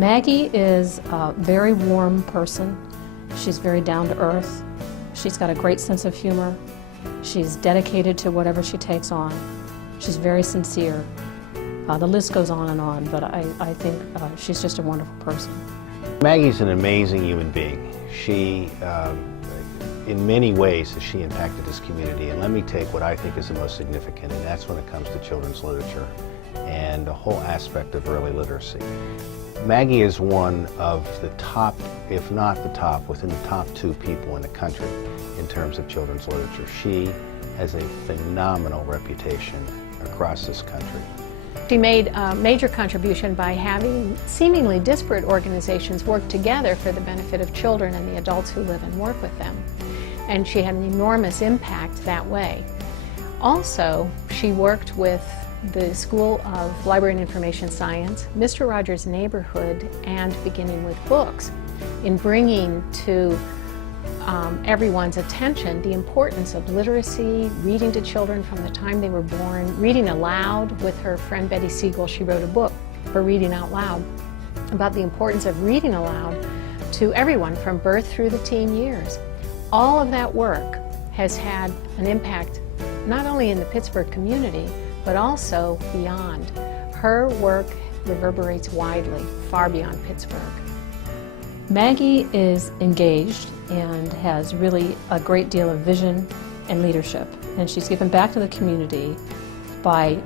Maggie is a very warm person. She's very down to earth. She's got a great sense of humor. She's dedicated to whatever she takes on. She's very sincere. The list goes on, but I think she's just a wonderful person. Maggie's an amazing human being. She, in many ways, she impacted this community. And let me take what I think is the most significant, and that's when it comes to children's literature and the whole aspect of early literacy. Maggie is one of the top, if not the top, within the top 2 people in the country in terms of children's literature. She has a phenomenal reputation across this country. She made a major contribution by having seemingly disparate organizations work together for the benefit of children and the adults who live and work with them. And she had an enormous impact that way. Also, she worked with the School of Library and Information Science, Mr. Rogers' Neighborhood, and Beginning with Books in bringing to everyone's attention the importance of literacy, reading to children from the time they were born, reading aloud. With her friend Betty Siegel, she wrote a book for reading out loud about the importance of reading aloud to everyone from birth through the teen years. All of that work has had an impact not only in the Pittsburgh community, but also beyond. Her work reverberates widely, far beyond Pittsburgh. Maggie is engaged and has really a great deal of vision and leadership. And she's given back to the community by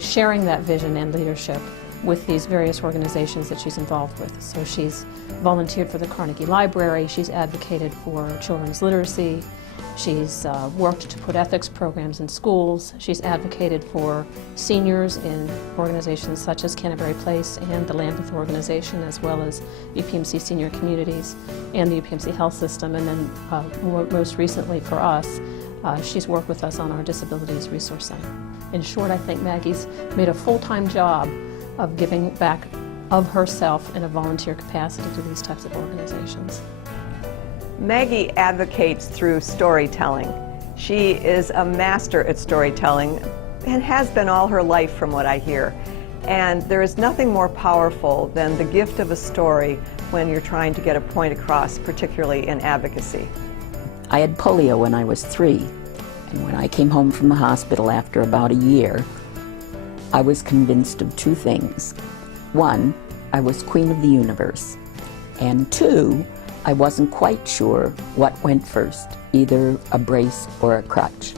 sharing that vision and leadership with these various organizations that she's involved with. So she's volunteered for the Carnegie Library, she's advocated for children's literacy, she's worked to put ethics programs in schools, she's advocated for seniors in organizations such as Canterbury Place and the Lambeth Organization, as well as UPMC Senior Communities and the UPMC Health System. And then most recently for us, she's worked with us on our Disabilities Resource Center. In short, I think Maggie's made a full-time job of giving back of herself in a volunteer capacity to these types of organizations. Maggie advocates through storytelling. She is a master at storytelling and has been all her life from what I hear. And there is nothing more powerful than the gift of a story when you're trying to get a point across, particularly in advocacy. I had polio when I was 3, and when I came home from the hospital after about a year, I was convinced of 2 things. 1, I was queen of the universe, and 2, I wasn't quite sure what went first, either a brace or a crutch.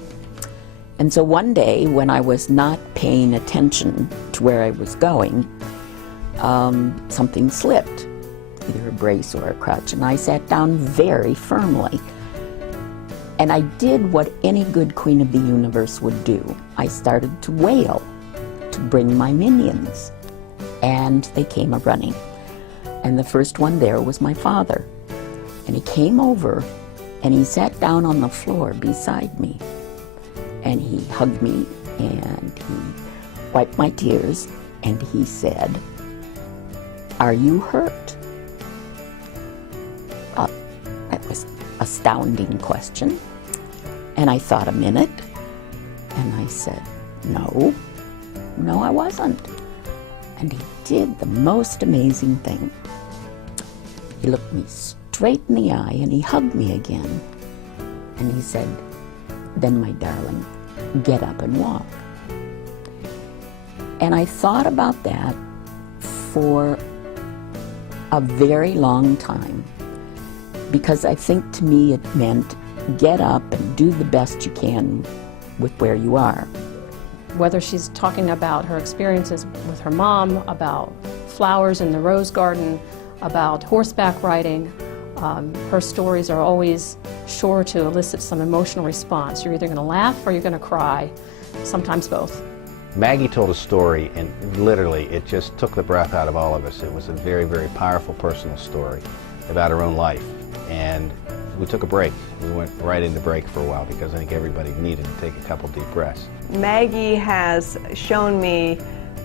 And so one day, when I was not paying attention to where I was going, something slipped, either a brace or a crutch, and I sat down very firmly. And I did what any good queen of the universe would do. I started to wail to bring my minions, and they came a-running. And the first one there was my father. And he came over and he sat down on the floor beside me. And he hugged me and he wiped my tears and he said, "Are you hurt?" That was an astounding question. And I thought a minute and I said, no, I wasn't. And he did the most amazing thing. He looked me straight in the eye and he hugged me again. And he said, "Then, my darling, get up and walk." And I thought about that for a very long time, because I think to me it meant get up and do the best you can with where you are. Whether she's talking about her experiences with her mom, about flowers in the rose garden, about horseback riding, her stories are always sure to elicit some emotional response. You're either going to laugh or you're going to cry, sometimes both. Maggie told a story, and literally it just took the breath out of all of us. It was a very, very powerful personal story about her own life. And we took a break. We went right into break for a while because I think everybody needed to take a couple deep breaths. Maggie has shown me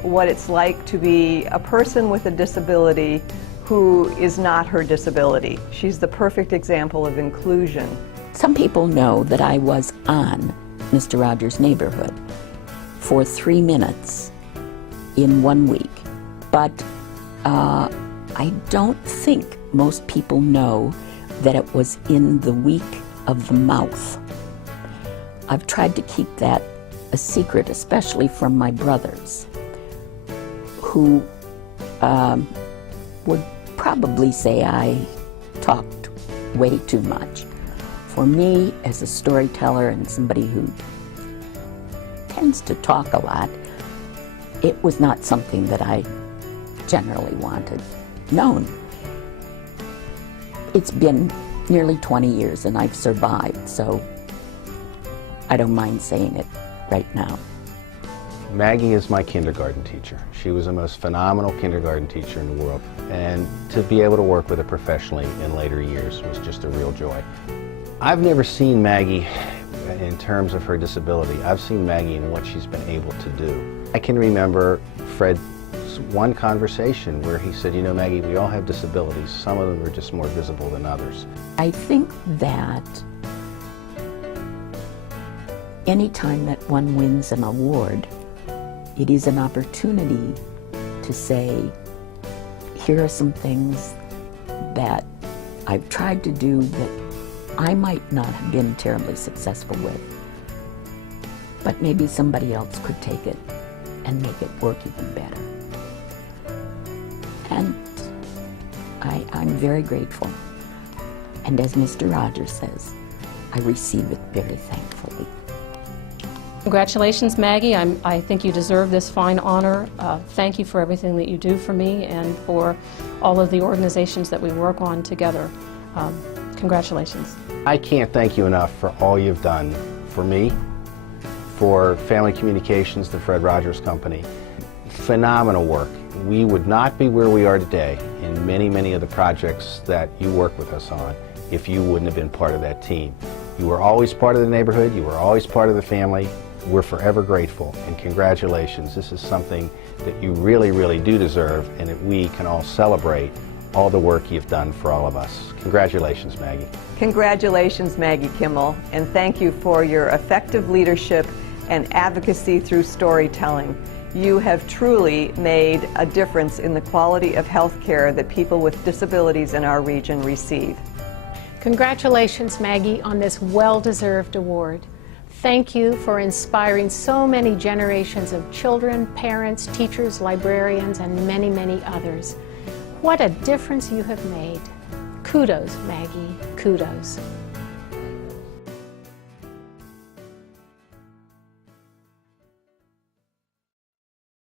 what it's like to be a person with a disability who is not her disability. She's the perfect example of inclusion. Some people know that I was on Mr. Rogers' Neighborhood for 3 minutes in 1 week, but I I don't think most people know that it was in the week of the mouth. I've tried to keep that a secret, especially from my brothers, who would probably say I talked way too much. For me, as a storyteller and somebody who tends to talk a lot, it was not something that I generally wanted known. It's been nearly 20 years and I've survived, so I don't mind saying it right now. Maggie is my kindergarten teacher. She was the most phenomenal kindergarten teacher in the world, and to be able to work with her professionally in later years was just a real joy. I've never seen Maggie in terms of her disability. I've seen Maggie in what she's been able to do. I can remember Fred's one conversation where he said, you know, Maggie, we all have disabilities. Some of them are just more visible than others. I think that any time that one wins an award, it is an opportunity to say, here are some things that I've tried to do that I might not have been terribly successful with, but maybe somebody else could take it and make it work even better. And I'm very grateful. And as Mr. Rogers says, I receive it very thankfully. Congratulations, Maggie. I think you deserve this fine honor. Thank you for everything that you do for me and for all of the organizations that we work on together. Congratulations. I can't thank you enough for all you've done for me, for Family Communications, the Fred Rogers Company. Phenomenal work. We would not be where we are today in many, many of the projects that you work with us on if you wouldn't have been part of that team. You were always part of the neighborhood. You were always part of the family. We're forever grateful, and congratulations. This is something that you really, really do deserve, and that we can all celebrate all the work you've done for all of us. Congratulations, Maggie. Congratulations, Maggie Kimmel, and thank you for your effective leadership and advocacy through storytelling. You have truly made a difference in the quality of health care that people with disabilities in our region receive. Congratulations, Maggie, on this well-deserved award. Thank you for inspiring so many generations of children, parents, teachers, librarians, and many, many others. What a difference you have made. Kudos, Maggie, kudos.